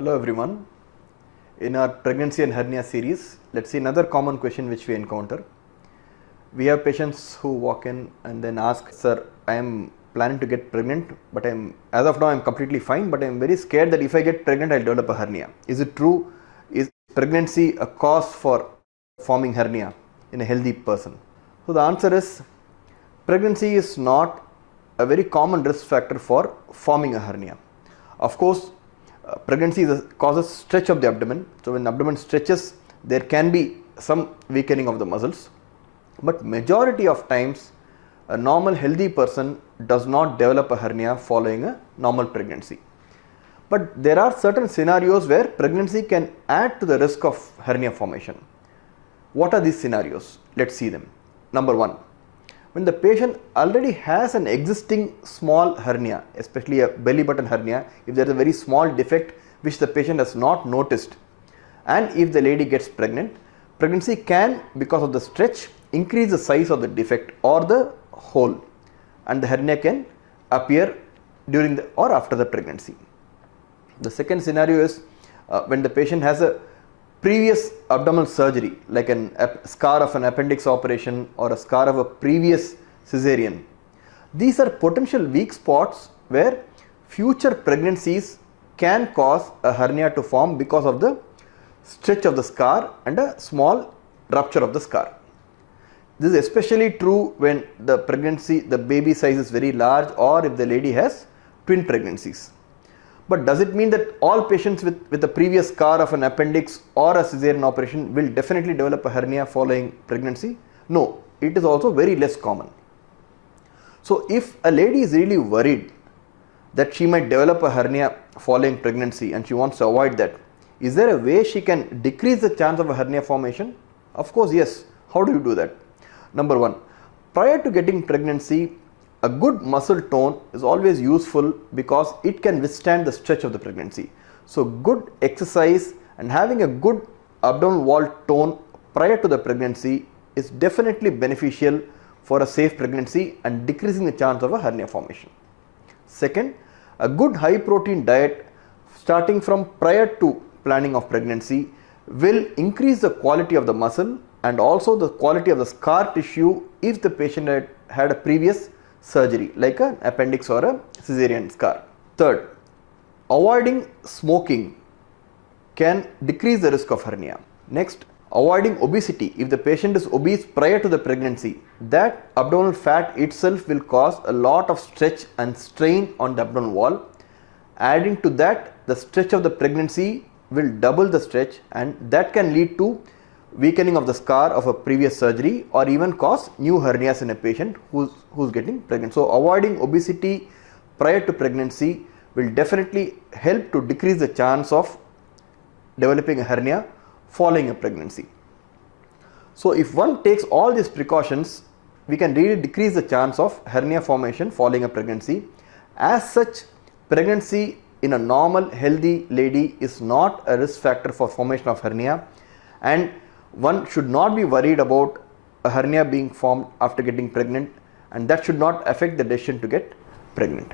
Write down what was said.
Hello everyone. In our pregnancy and hernia series, let's see another common question which we encounter. We have patients who walk in and then ask, sir, I am planning to get pregnant, but as of now I am completely fine, but I am very scared that if I get pregnant I will develop a hernia. Is it true? Is pregnancy a cause for forming hernia in a healthy person? So the answer is, pregnancy is not a very common risk factor for forming a hernia. Of course, pregnancy causes stretch of the abdomen. So when the abdomen stretches, there can be some weakening of the muscles, but majority of times a normal healthy person does not develop a hernia following a normal pregnancy. But there are certain scenarios where pregnancy can add to the risk of hernia formation. What are these scenarios? Let's see them. Number one, when the patient already has an existing small hernia, especially a belly button hernia, if there is a very small defect which the patient has not noticed, and if the lady gets pregnant, pregnancy can, because of the stretch, increase the size of the defect or the hole, and the hernia can appear during the or after the pregnancy. The second scenario is when the patient has a previous abdominal surgery, like a scar of an appendix operation or a scar of a previous cesarean. These are potential weak spots where future pregnancies can cause a hernia to form because of the stretch of the scar and a small rupture of the scar. This is especially true when the baby size is very large, or if the lady has twin pregnancies. But does it mean that all patients with a previous scar of an appendix or a cesarean operation will definitely develop a hernia following pregnancy? No, it is also very less common. So if a lady is really worried that she might develop a hernia following pregnancy and she wants to avoid that, is there a way she can decrease the chance of a hernia formation? Of course, yes. How do you do that? Number one, prior to getting pregnancy, a good muscle tone is always useful because it can withstand the stretch of the pregnancy. So good exercise and having a good abdominal wall tone prior to the pregnancy is definitely beneficial for a safe pregnancy and decreasing the chance of a hernia formation. Second, a good high protein diet starting from prior to planning of pregnancy will increase the quality of the muscle and also the quality of the scar tissue if the patient had a previous surgery like an appendix or a cesarean scar. Third, avoiding smoking can decrease the risk of hernia. Next, avoiding obesity. If the patient is obese prior to the pregnancy, that abdominal fat itself will cause a lot of stretch and strain on the abdominal wall. Adding to that, the stretch of the pregnancy will double the stretch, and that can lead to weakening of the scar of a previous surgery or even cause new hernias in a patient who's getting pregnant. So avoiding obesity prior to pregnancy will definitely help to decrease the chance of developing a hernia following a pregnancy. So if one takes all these precautions, we can really decrease the chance of hernia formation following a pregnancy. As such, pregnancy in a normal healthy lady is not a risk factor for formation of hernia, and one should not be worried about a hernia being formed after getting pregnant, and that should not affect the decision to get pregnant.